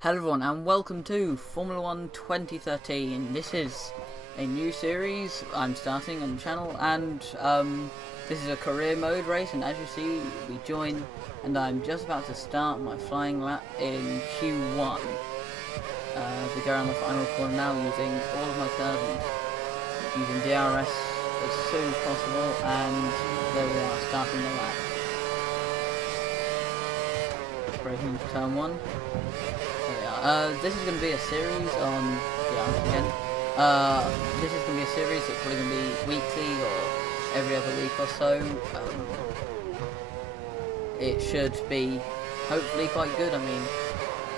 Hello everyone and welcome to Formula 1 2013. This is a new series I'm starting on the channel, and this is a career mode race, and as you see we join, and I'm just about to start my flying lap in Q1 as we go around the final corner now using all of my curves and using DRS as soon as possible, and there we are, starting the lap. Braking into turn 1. This is going to be a series on, this is going to be a series that's probably going to be weekly or every other week or so. It should be hopefully quite good. I mean,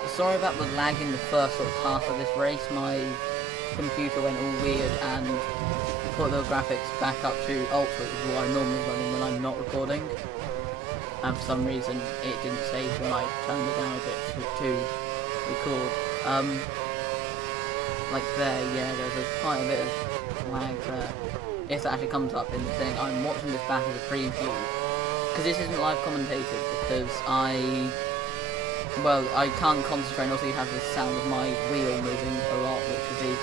sorry about the lag in the first sort of half of this race. My computer went all weird and put the graphics back up to ultra, which is what I'm normally running when I'm not recording. And for some reason it didn't save when I turned it down a bit to record. Like there, yeah, there's quite a bit of lag there. If that actually comes up in the thing, I'm watching this back as a preview, because this isn't live commentated, because I can't concentrate, and also you have the sound of my wheel moving a lot, which would be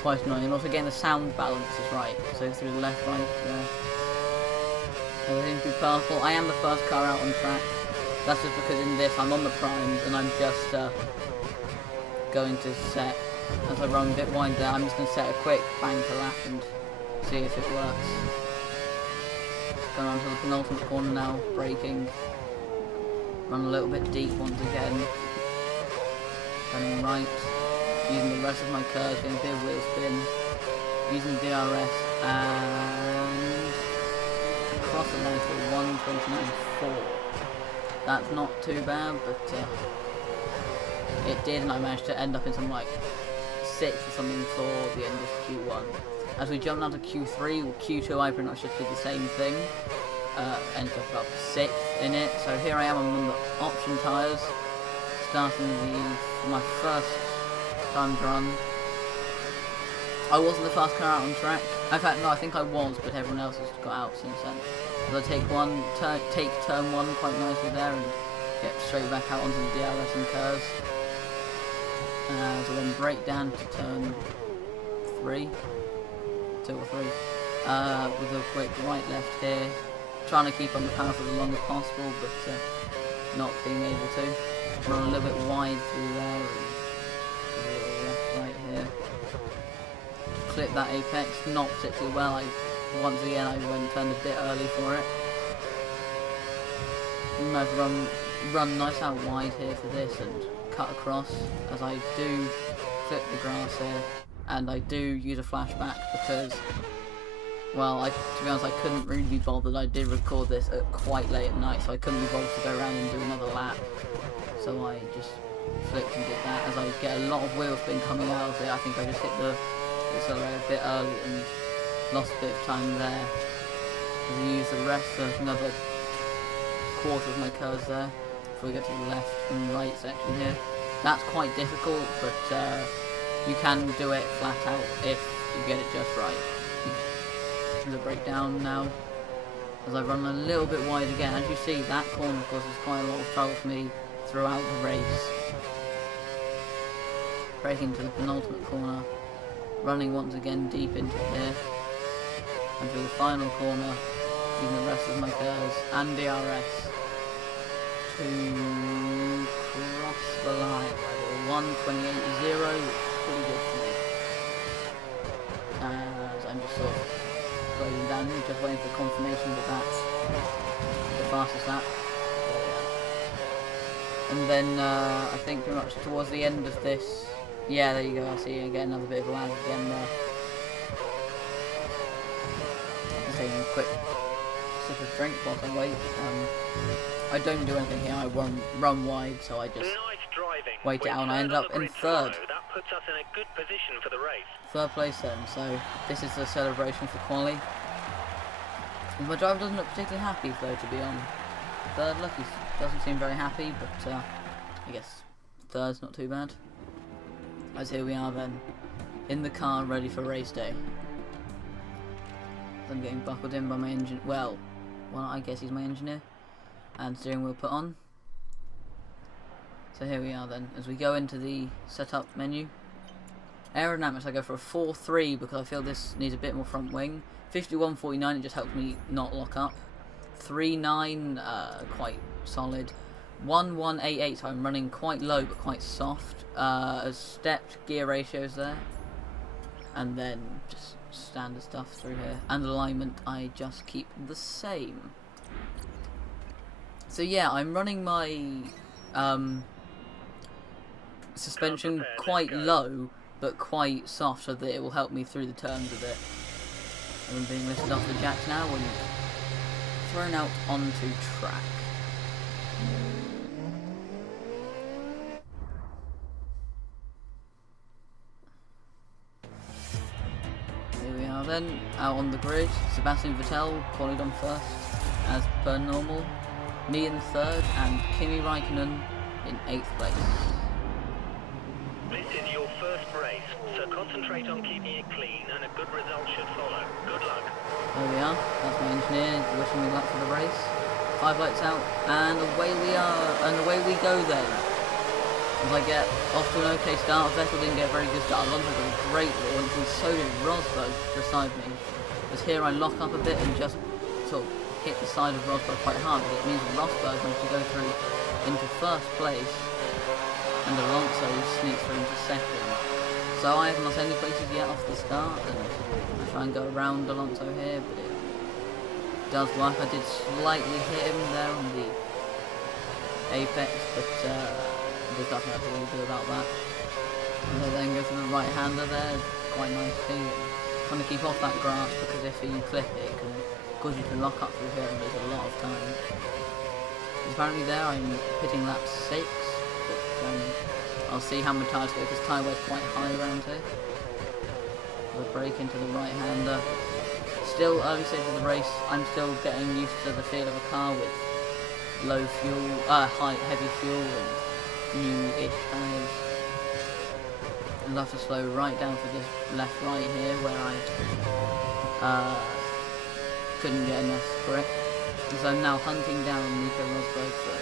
quite annoying, and also getting the sound balance is right, so through the left, right, there. Everything to be purple. I am the first car out on track. That's just because in this I'm on the primes and I'm just going to set, as I run a bit wide there, I'm just going to set a quick banker lap and see if it works. Going on to the penultimate corner now, braking. Run a little bit deep once again. Turning right. Using the rest of my curves, getting a bit of wheel spin. Using DRS and across the line for 1:29.4. That's not too bad, but it did, and I managed to end up in something like 6th or something for the end of Q1. As we jump now to Q3, or Q2, I pretty much just did the same thing. Ended up about 6th in it. So here I am on the option tyres, starting my first time to run. I wasn't the first car out on track. In fact, no, I think I was, but everyone else has got out since then. So I take turn 1 quite nicely there and get straight back out onto the DRS and curves. So then brake down to turn 3, 2 or 3, with a quick right left here. Trying to keep on the power for as long as possible, but not being able to. Run a little bit wide through there and a little left right here. Clip that apex, not particularly well. Once again I turned a bit early for it. And I've run nice out wide here for this and cut across, as I do clip the grass here, and I do use a flashback because, well, to be honest, I couldn't really be bothered. I did record this at quite late at night, so I couldn't be bothered to go around and do another lap. So I just flipped and did that, as I get a lot of wheel spin coming out of it. I think I just hit the accelerator a bit early and lost a bit of time there. As I use the rest of another quarter of my curves there before we get to the left and right section here. That's quite difficult, but you can do it flat out if you get it just right. There's a breakdown now as I run a little bit wide again. As you see, that corner of course is quite a lot of trouble for me throughout the race. Braking to the penultimate corner, running once again deep into here, and through the final corner, using the rest of my curves and DRS to cross the line by 1:28.0, pretty good for me. As I'm just sort of slowing down here, just waiting for confirmation that that's the fastest lap. And then I think pretty much towards the end of this, yeah, there you go, I see I get another bit of lag again there. I'm taking a quick sip of drink whilst I wait. I don't do anything here, I run wide, so I just wait it out, and I ended up in 3rd. That puts us in a good position for the race. 3rd place then, so this is the celebration for quali. My driver doesn't look particularly happy though to be on 3rd. Look, he doesn't seem very happy, but I guess 3rd's not too bad. As here we are then, in the car ready for race day. I'm getting buckled in by my engine. Well, I guess he's my engineer. And steering wheel put on. So here we are then, as we go into the setup menu. Aerodynamics, I go for a 4.3 because I feel this needs a bit more front wing. 51.49, it just helps me not lock up. 3.9, quite solid. 1.188, so I'm running quite low but quite soft. Stepped gear ratios there. And then just standard stuff through here. And alignment, I just keep the same. So yeah, I'm running my suspension quite low but quite soft so that it will help me through the turns a bit. And I'm being lifted off the jacks now and thrown out onto track. Here we are then, out on the grid. Sebastian Vettel qualified on first, as per normal. Me in third, and Kimi Raikkonen in 8th place. This is your first race, so concentrate on keeping it clean and a good result should follow. Good luck. There we are, that's my engineer wishing me luck for the race. 5 lights out, and away we are, and away we go then. As I get off to an okay start, Vettel didn't get a very good start. Alonso got a great launch, and so did Rosberg beside me. As here I lock up a bit and just sort of hit the side of Rosberg quite hard, but it means Rosberg managed to go through into first place, and Alonso sneaks through into second. So I haven't lost any places yet off the start, and I try and go around Alonso here, but it does work. I did slightly hit him there on the apex, but there's nothing I can really do about that. And I then go for the right-hander there, quite nicely, trying to keep off that grass, because if you clip it, it can cause you to lock up through here and lose a lot of time. Apparently there I'm hitting lap 6, but I'll see how my tyres go because tyre wear's quite high around here. We'll brake into the right-hander. Still early stage of the race, I'm still getting used to the feel of a car with low fuel, heavy fuel and new-ish tyres. I'll have to slow right down for this left-right here where I couldn't get enough grip. So I'm now hunting down Nico Rosberg for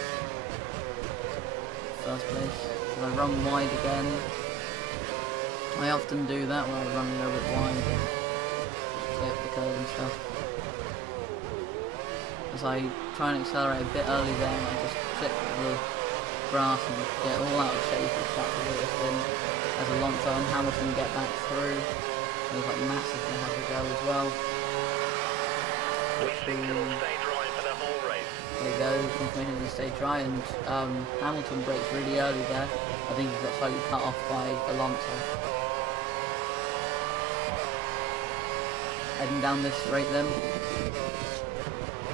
first place. I run wide again. I often do that where I run a little bit wide and clip the curve and stuff. As I try and accelerate a bit early there, I just clip the grass and get all out of shape and start to wheel spin. As Alonso and Hamilton get back through, there's like massive to have to go as well. We think it'll stay dry for the whole race. There you go, confirmation of the stay dry, and Hamilton breaks really early there. I think he got slightly cut off by Alonso. Heading down this straight then.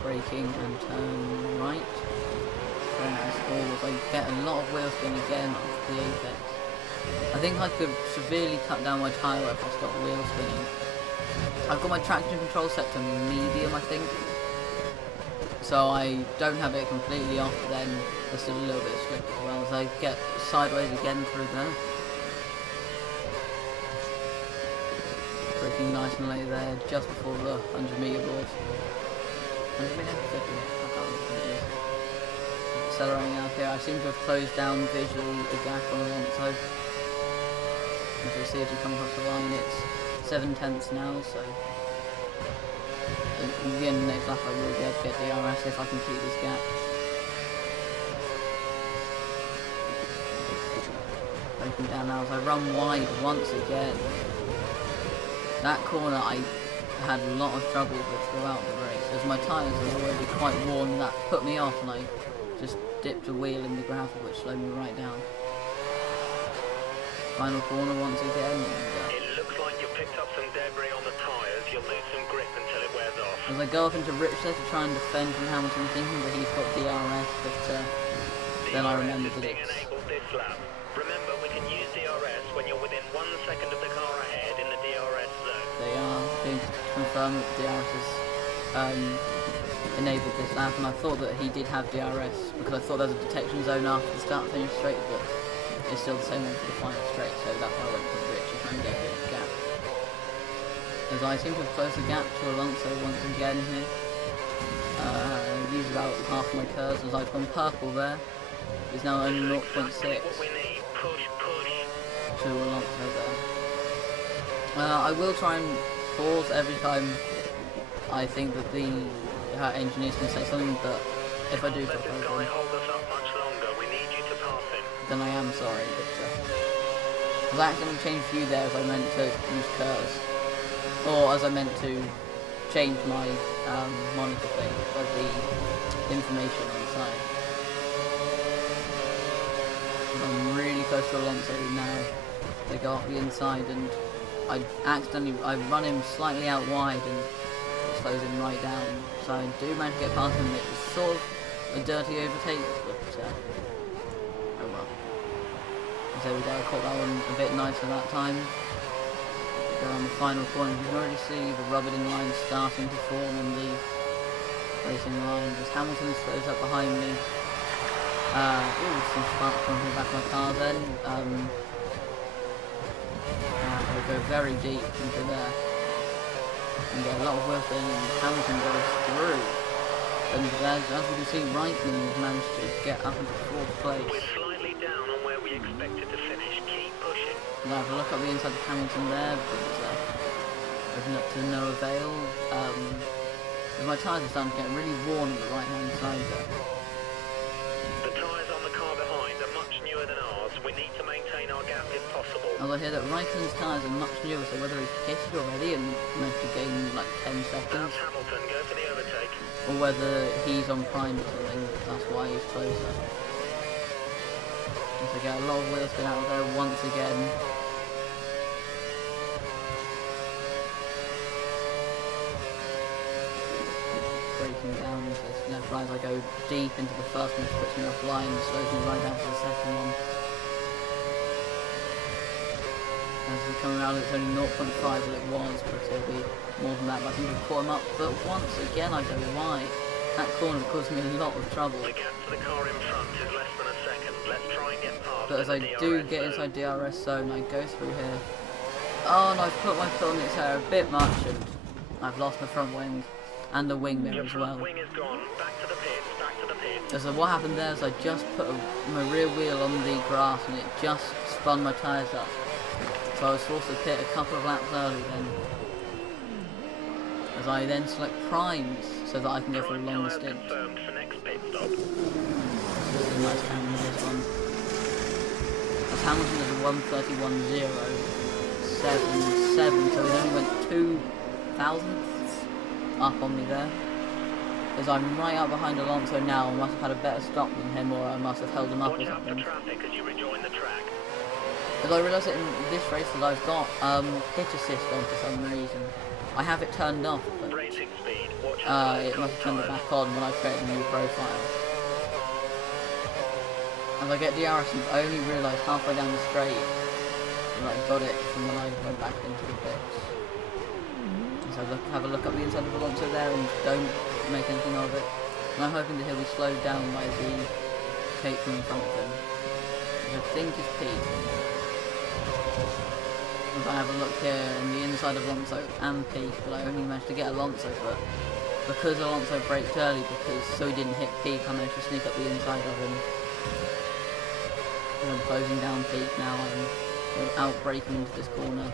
Braking and turn right. Very nice balls. I get a lot of wheel spin again off the apex. I think I could severely cut down my tyre wear if I stopped wheel spinning. I've got my traction control set to medium, I think. So I don't have it completely off, but then there's still a little bit of slip as well. As I get sideways again through there. Braking nice and late there, just before the 100-metre board. 100 metre? 50? I can't remember what it is. Accelerating out here, I seem to have closed down visually the gap on Alonso. As you'll see as you come across the line, it's 7/10 now, so at the end of the next lap I will be able to get the DRS if I can keep this gap. Breaking down now as I run wide once again. That corner I had a lot of trouble with throughout the race, as my tyres were already quite worn. That put me off and I just dipped a wheel in the gravel, which slowed me right down. Final corner once again. And, it looks like you picked up some debris on the tyres. You'll lose some grip until it wears off. as I go up into Rich there to try and defend from Hamilton, thinking that he's got DRS, but then I remembered that it's... enabled this lap. Remember, we can use DRS when you're within 1 second of the car ahead in the DRS zone. They are being confirmed that DRS has enabled this lap, and I thought that he did have DRS because I thought there was a detection zone after the start finish straight, but it's still the same one for the final straight, so that's why I went for Rich to try and get a bit of gap. As I seem to have closed the gap to Alonso once again here. Use about half my curves as I've gone purple there. It's now only This is 0.6 exactly what we need. Push, push. to Alonso there. I will try and pause every time I think that the engineers can say something, but if I do Let talk this over guy him, hold us up much longer. We need you to pass him. then I am sorry. But I accidentally changed view there as I meant to use curves, or as I meant to change my monitor thing of the information on the side. I'm really close to Alonso now. They go up the inside, and I run him slightly out wide, and it slows him right down. So I do manage to get past him. It was sort of a dirty overtake, but oh well. So we go. I caught that one a bit nicer that time. Go on the final corner. You can already see the rubbered in line starting to form on the racing line. As Hamilton slows up behind me. Ooh, some sparks coming from the back of my car then. I'll go very deep into there. And get a lot of wheel spin, and Hamilton goes through. And as we can see, Raikkonen managed to get up into 4th place. We're slightly down on where we expected to finish. Keep pushing. And I have a look at the inside of Hamilton there, but to no avail. My tyres are starting to get really worn on the right hand side there. The tyres on the car behind are much newer than ours. We need to maintain our gap if possible. As I hear that Raikkonen's tyres are much newer, so whether he's pitted already and managed to gain like 10 seconds, That's Hamilton. Go for the overtake. or whether he's on prime or something, that's why he's closer. As I get a lot of wheel spin out there once again. Breaking down into this left right as I go deep into the first one, which puts me offline and slows me right down to the second one. As we come around, it's only 0.5 that it was, but it'll be more than that. But I think we've caught him up, but once again I go wide. That corner caused me a lot of trouble. The gap to the car in front is less than a second. Let's try and get past. But as I do get inside DRS zone, I go through here. Oh, and I've put my foot on the accelerator a bit much, and I've lost my front wing. And the wing mirror Your as front well. wing is gone. Back to the pits. Back to the pits. So what happened there is I just put my rear wheel on the grass and it just spun my tyres up. So I was forced to pit a couple of laps early then. As I then select primes so that I can go for a Prime longer tyres stint. confirmed for next pit stop. This is a nice camera with this one. As Hamilton is a 1:31.077, so he only went 2 thousandths up on me there. As I'm right up behind Alonso now, I must have had a better stop than him, or I must have held him up or Watch out for something. traffic as you rejoin the track. As I realise that in this race that I've got hit assist on for some reason. I have it turned off, but Racing speed. Watch out for it must have turned it back on when I created a new profile. As I get DRS, and I only realised halfway down the straight that I got it from when I went back into the pits. So have a look up the inside of Alonso there and don't make anything of it. And I'm hoping that he'll be slowed down by the tape from in front of him, which I think is Pete. If I have a look here on the inside of Alonso and Pete, but I only managed to get Alonso, but because Alonso braked early, so he didn't hit Pete, I managed to sneak up the inside of him. And I'm closing down Pete now, I'm out braking into this corner.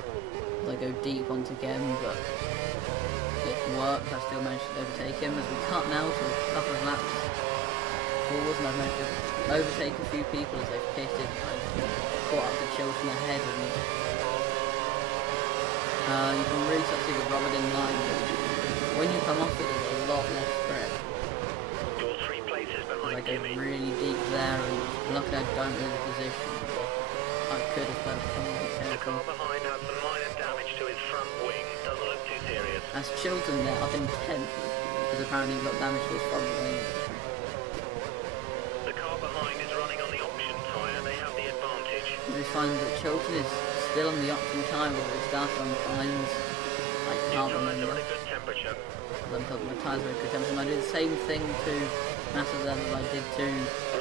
I go deep once again, but it worked. I still managed to overtake him as we cut now to a couple of laps forwards, and I've managed to overtake a few people as they've pitted. I've caught up to Chilton ahead, and you can really start to see the rubbered in line. When you come off it, there's a lot less grip. You're 3 places I behind go Kimi. really deep there, and luckily I don't lose the position. I could have done something The careful. car behind has some minor damage to his front wing. Doesn't look too serious. As Chilton there up in 10th, because apparently he got damage to his front wing. The car behind is running on the option tyre. They have the advantage. We find that Chilton is still on the option time, whether it starts on primes. I Your can't tyres are remember. at a good temperature. I'm talking my tyres are at good temperature, and I do the same thing to Massa as I did to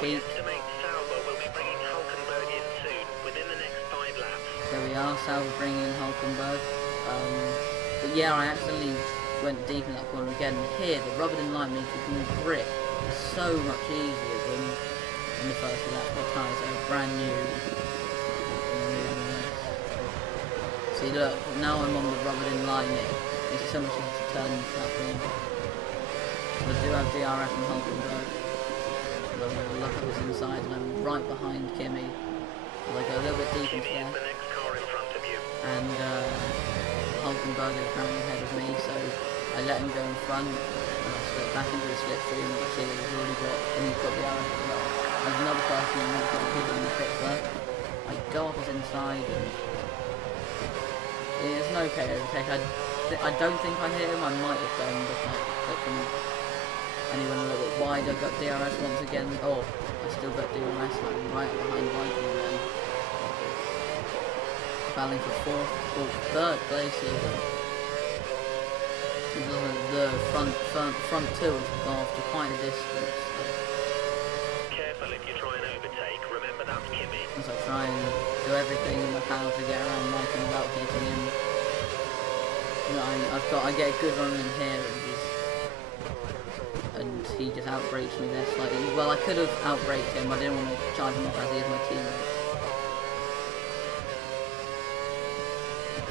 We Pete. estimate Sauber will be bringing Hulkenberg in soon, within the next 5 laps. There we are, Sal bringing in Hulkenberg. But yeah, I accidentally went deep in that corner again. Here, the rubbered in line means you can grip so much easier than in the first lap. My tyres are brand new. See, look, now I'm on the rubbered in line. It makes it so much easier to turn into that corner. I do have DRS and Hulkenberg. I'm going to look at his inside, and I'm right behind Kimi. As I go a little bit deep into there. And Hulkenberg is apparently ahead of me, so I let him go in front. And I slip back into the slipstream, and I see that he's already got, and he's got DRS as well. There's another person who's got people in the pit there. I go off his inside, and it's an okay overtake. I don't think I hit him. I might have done, but I clipped him. And he went a little bit wide. I got DRS once again. Oh, I still got DRS. And I'm right behind Viking then. Battling for third place here. The front two has gone off to quite a distance. Careful if you try and overtake. Remember that's Kimi. As I try and do everything in my power to get around Viking without hitting him. You know, I get a good run in here, and he just outbrakes me there slightly. Well, I could have outbraked him. I didn't want to charge him off as he is my teammate.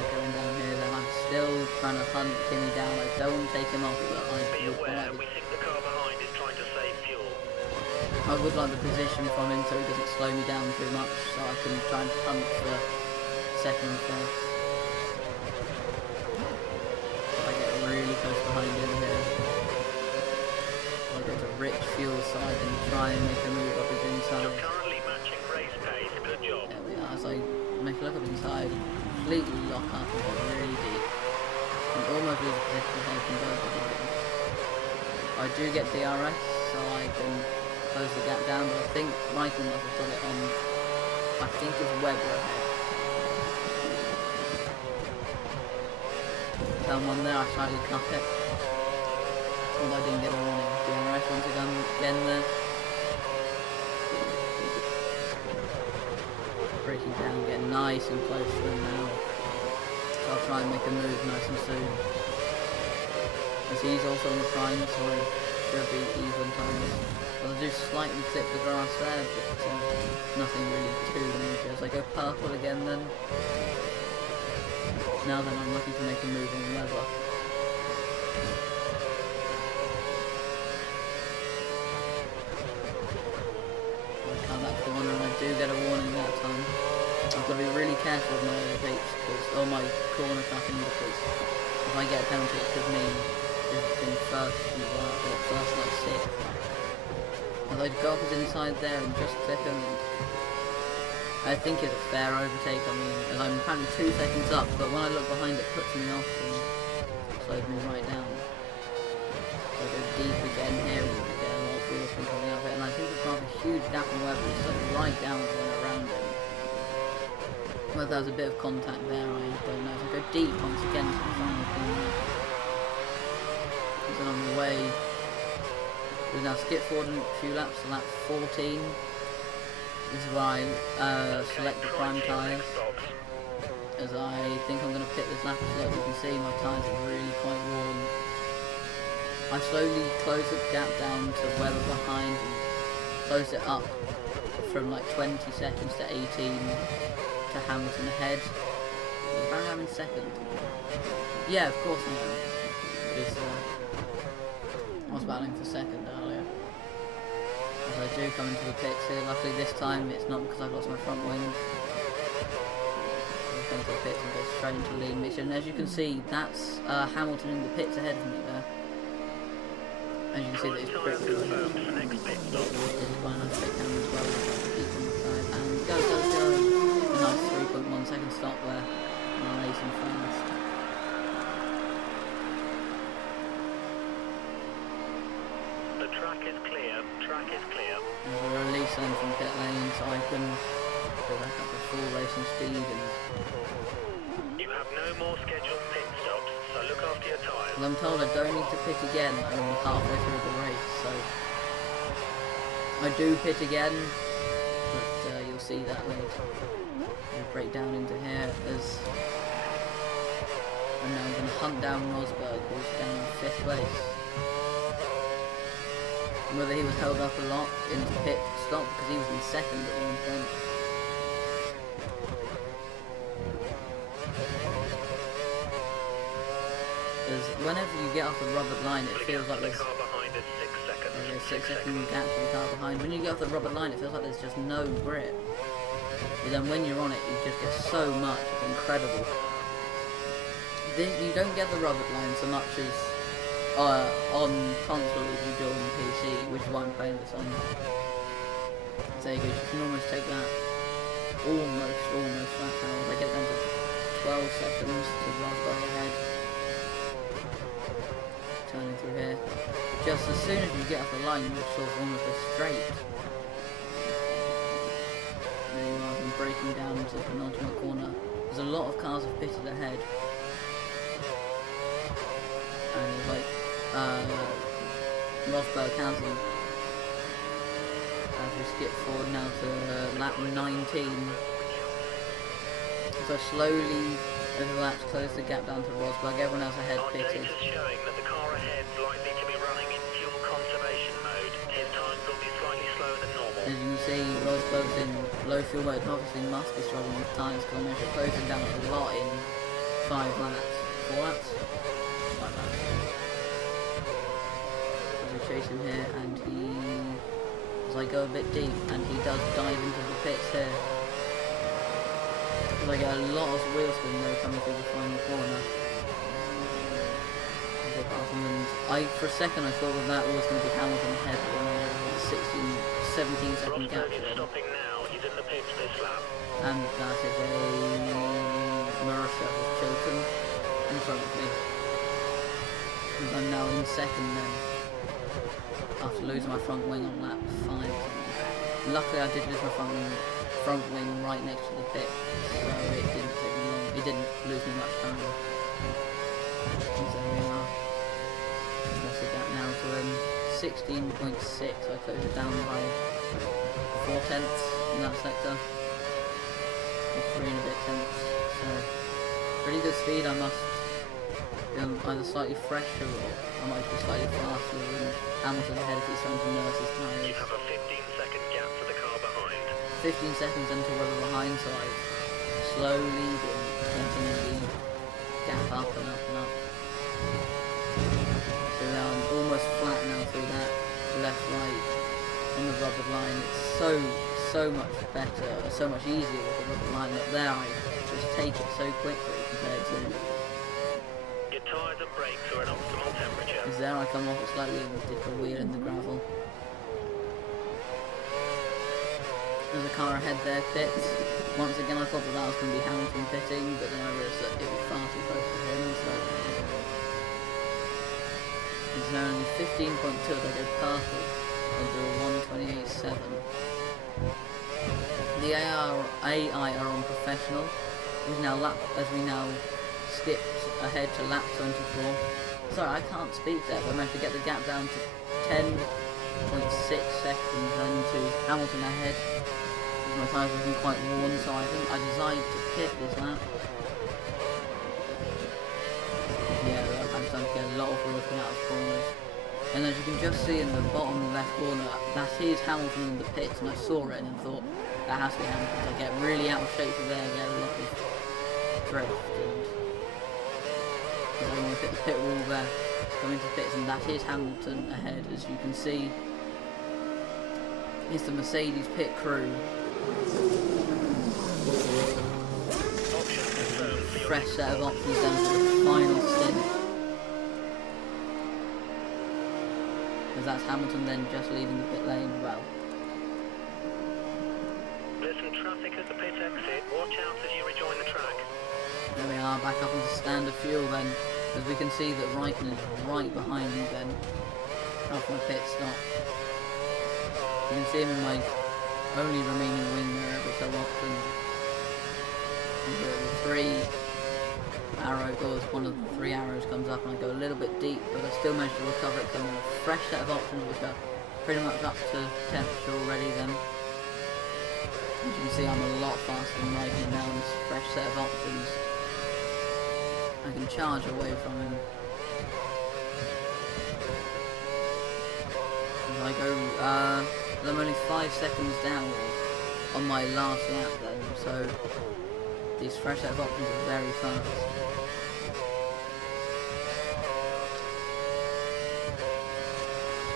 Going down here, then I'm still trying to hunt Kimi down. I don't want to take him off, but Be aware, we think the car behind is trying to save fuel. I would like the position from him so he doesn't slow me down too much, so I can try and hunt for second and first. I get really close behind him here. I go to rich fuel side and try and make a move up his inside. You're currently matching race pace. Good job. There we are. As I make a look up inside, completely lock up and go really deep. And almost lose the position of Hulkenberg behind him. I do get DRS, so I can close the gap down, but I think Michael must have got it on, I think it's Webber ahead. Someone there, I slightly cut it. Although I didn't get a warning. DRS once again there. Breaking down, getting nice and close to him now. So I'll try and make a move nice and soon. As he's also on the prime, so I should be even times. I'll do slightly clip the grass there, but nothing really too major. As I go purple again then. Now then I'm looking to make a move on Weber. I cut that corner and I do get a warning that time. I've got to be really careful with my overtakes, or my corner cutting, because if I get a penalty it could mean in first and first like sixth. As I go up his inside there and just clip him, and I think it's a fair overtake. I mean, as I'm apparently 2 seconds up, but when I look behind it puts me off and slows me right down. So I go deep again here and get a lot of caution coming up it, and I think it's rather a huge gap in Webber. It's like right down and went around him. Whether there was a bit of contact there, I don't know. So I go deep once again to the final corner. So on the way, we now skip forward a few laps to lap 14. This is where I select the prime tyres, as I think I'm going to pit this lap. As you can see, my tyres are really quite warm. I slowly close the gap down to Webber behind and close it up from like 20 seconds to 18 to Hamilton ahead. Apparently I'm in second. Yeah, of course I am. But I was battling for second earlier. As I do come into the pits here, luckily this time it's not because I've lost my front wing. I come into the pits and go straight into the lead mixture, and as you can see, that's Hamilton in the pits ahead of me there. As you can see, that he's pretty good. This is quite a nice pit camera as well. And go, go, go! A nice 3.1 second stop there. Nice and fast. The track is clear. Track is clear. And we'll release them from pit lane so I can go back up to full racing speed. And You have no more scheduled pit stops, so look after your tyres. well, I'm told I don't need to pit again. I'm only halfway through the race, so I do pit again, but you'll see that later. We'll break down into here as and now I'm going to hunt down Rosberg, who's down in 5th place. Whether he was held up a lot in the pit stop because he was in second at one point. Because whenever you get off the rubber line, it feels like there's... There's a 6 second gap to the car behind. When you get off the rubber line, it feels like there's just no grip. But then when you're on it, you just get so much. It's incredible. You don't get the rubber line so much as on console as you do on PC, which is why I'm playing this on. So there you go. You can almost take that almost flat out. I get down to 12 seconds to Raspberry ahead. Turning through here. Just as soon as you get off the line, you sort of almost go straight. There you are, I'm braking down into the penultimate corner. There's a lot of cars have pitted ahead. And it's like, Rosberg has them. As we skip forward now to lap 19. So slowly, as the laps close the gap down to Rosberg, everyone else ahead pitted. Showing that the car ahead is likely to be running in fuel conservation mode. His times will be slightly slower than normal. As you can see, Rosberg's in low fuel mode, obviously must be struggling with times because I managed to close him down a lot in 5 laps. 4 laps? 5 laps. As we chase him here, and as I go a bit deep, and he does dive into the pits here. Because I get a lot of wheel spin though coming through the final corner. And for a second I thought that was going to be Hamilton ahead when I had a 17 second gap. Stopping now. He's in the pits this lap. And that is a Marussia with Chilton in front of me. And I'm now in second then, after losing my front wing on lap 5. Luckily I did lose my front wing right next to the pit, so it didn't take me long. It didn't lose me much time. So there we are. Close it down now to 16.6. I closed it down by 4/10 in that sector. 3 and a bit tenths. So pretty good speed. I must be either slightly fresher or I might be slightly faster than Hamilton ahead if he's trying to nurse his tyres. You have a 15-second gap for the car behind. 15 seconds until we're behind, so I've slowly been letting the gap up and up and up. So now I'm almost flat now through that left right on the rubber line. It's so much better, so much easier with the rubber line. Up there I just take it so quickly compared to... Your tyres and brakes are at optimal temperature. Because there I come off it slightly and did the wheel in the gravel. There's a car ahead there, pits. Once again I thought that was going to be Hamilton pitting, but then I realised that it was far too close to him, so... It's only 15.2 as I go purple and do a 1:28.7. The AI are on professional. As we now skipped ahead to lap 24. Sorry, I can't speak there, but I managed to get the gap down to 10.6 seconds and to Hamilton ahead. My tyres wasn't quite worn, so I think I decided to pit this lap. Yeah, I'm starting to get a lot of wheel spin out of corners. And as you can just see in the bottom left corner, that is Hamilton in the pits, and I saw it and thought, that has to be Hamilton. I get really out of shape from there, get a lot of drift, and I'm going to hit the pit wall there, go into pits, and that is Hamilton ahead. As you can see, it's the Mercedes pit crew. Fresh set of options then for the final stint. Because that's Hamilton then just leaving the pit lane. Well, there's some traffic at the pit exit. Watch out as you rejoin the track. There we are, back up into standard fuel then. As we can see that Raikkonen is right behind me then, after my pit stop. You can see him in my only remaining wing mirror every so often. And the 3 arrow goes, one of the 3 arrows comes up and I go a little bit deep, but I still managed to recover it, coming with a fresh set of options which are pretty much up to temperature already then. As you can see, I'm a lot faster than Raikkonen now in this fresh set of options. I can charge away from him. As I go I'm only 5 seconds down on my last lap then, so these fresh set of options are very fast.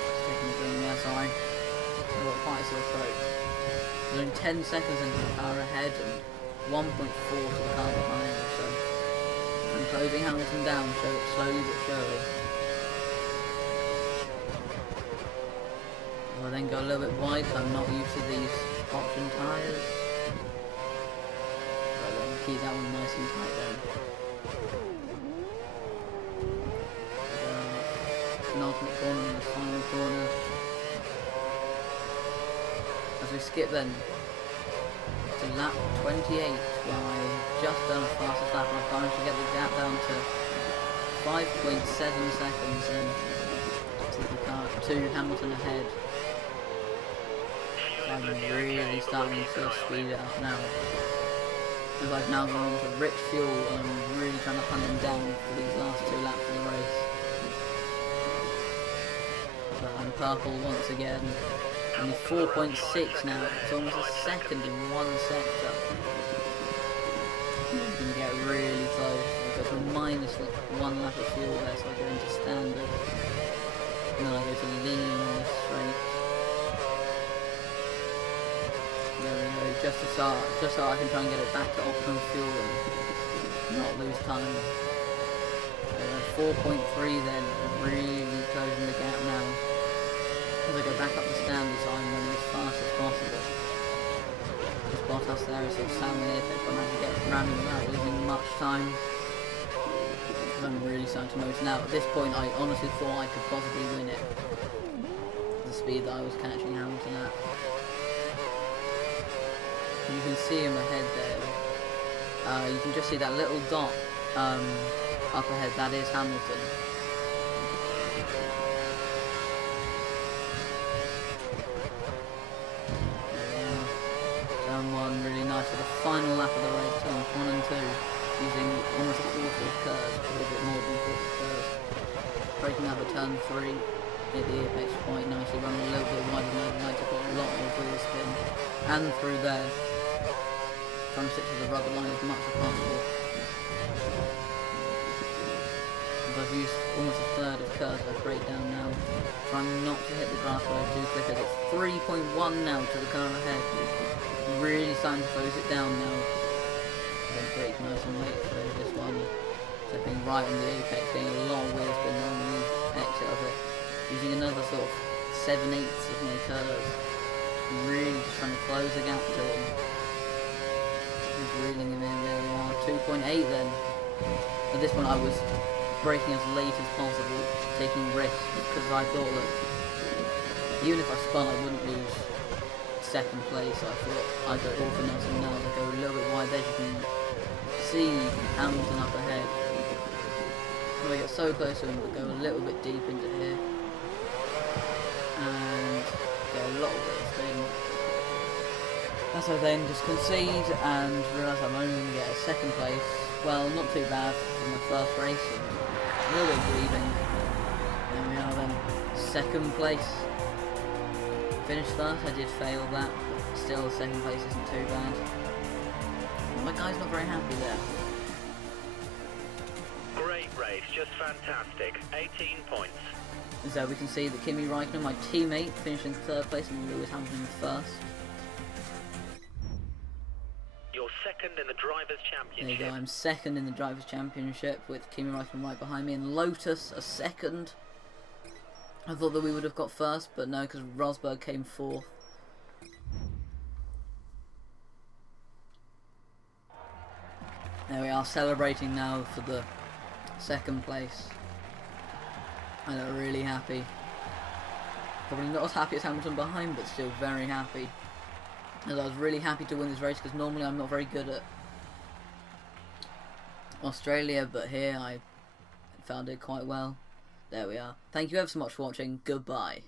Just taking the green there, sorry. I've got quite a sore throat. There's only 10 seconds into the car ahead and 1.4 to the car behind me, so I'm closing Hamilton down, slowly but surely. I'll then go a little bit wide, so I'm not used to these option tyres. But then keep that one nice and tight then. Penultimate corner and the final corner. As we skip then to lap 28, where I just done a fastest lap and I managed to get the gap down to 5.7 seconds and to the car, to Hamilton ahead. I'm really starting to speed it up now. As I've now gone into rich fuel and I'm really trying to hunt them down for these last 2 laps of the race. But I'm purple once again. Only 4.6 now. It's almost a second in one sector. It's going to get really close. I go to -1 lap of fuel there, so I go into standard. And then I go to lean on this straight. There we go, just so I can try and get it back to optimum fuel and not lose time. 4.3 then, really closing the gap now. As I go back up to standard, so I'm running as fast as possible. Just Bottas there is sort of sounding apex, but I managed to get around him without losing much time. I'm really starting to notice now. At this point, I honestly thought I could possibly win it. The speed that I was catching Hamilton at. You can see him ahead there. You can just see that little dot up ahead. That is Hamilton. Turn 1, really nice for the final lap of the race. Turns 1 and 2, using almost a quarter of curves, a little bit more than a quarter of curves. Breaking up at turn 3. Hit the apex quite nicely, running a little bit wider than I'd like to put a lot more wheel spin. And through there. Trying to stick to the rubber line as much as possible. I've used almost a third of curves I break down now. Trying not to hit the grass where I do quicker. It's 3.1 now to the car ahead. Really starting to close it down now. Then brake nice and late for this one. Stepping right on the apex, getting a lot of wheel spin on the exit of it. Using another sort of 7/8 of my curves. Really just trying to close the gap to him. He's reeling him in, there we are, 2.8 then. At this point I was braking as late as possible, taking risks, because I thought that even if I spun I wouldn't lose second place. I thought I'd go all for nothing now, I'd go a little bit wide there. You can see Hamilton up ahead. When I get so close to him, but go a little bit deep into here. And get a lot of it spin. As I then just concede and realise I'm only going to get a second place. Well, not too bad for my first race. A little bit breathing. There we are then. Second place. Finished first, I did fail that, but still second place isn't too bad. My guy's not very happy there. Great race, just fantastic. 18 points. So we can see that Kimi Räikkönen, my teammate, finished in third place and Lewis Hamilton in first. You're second in the Drivers' There Championship. you go, I'm second in the Drivers' Championship with Kimi Räikkönen right behind me and Lotus a second. I thought that we would have got first, but no, because Rosberg came fourth. There we are, celebrating now for the second place. I look really happy. Probably not as happy as Hamilton behind, but still very happy. As I was really happy to win this race, because normally I'm not very good at Australia, but here I found it quite well. There we are. Thank you ever so much for watching. Goodbye.